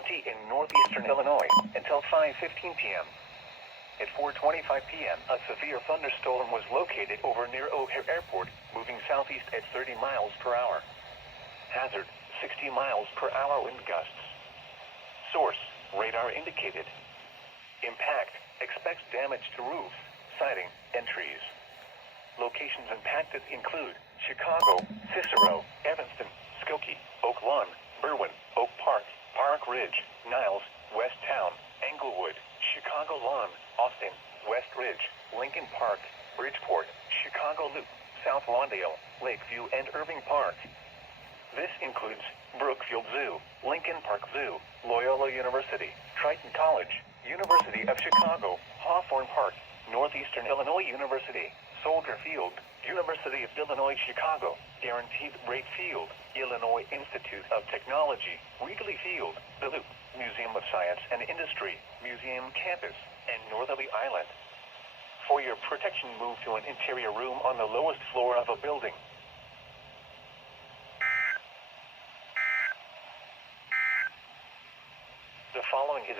County in northeastern Illinois until 5:15 p.m. At 4:25 p.m., a severe thunderstorm was located over near O'Hare Airport, moving southeast at 30 miles per hour. Hazard, 60 miles per hour wind gusts. Source, radar indicated. Impact, expects damage to roofs, siding, and trees. Locations impacted include Chicago, Cicero, Evanston, Skokie, Oak Lawn, Berwyn, Oak Park, Park Ridge, Niles, West Town, Englewood, Chicago Lawn, Austin, West Ridge, Lincoln Park, Bridgeport, Chicago Loop, South Lawndale, Lakeview, and Irving Park. This includes Brookfield Zoo, Lincoln Park Zoo, Loyola University, Triton College, University of Chicago, Hawthorne Park, Northeastern Illinois University, Soldier Field, University of Illinois Chicago, Guaranteed Rate Field, Illinois Institute of Technology, Wheatley Field, The Loop, Museum of Science and Industry, Museum Campus, and Northerly Island. For your protection, move to an interior room on the lowest floor of a building. The following is a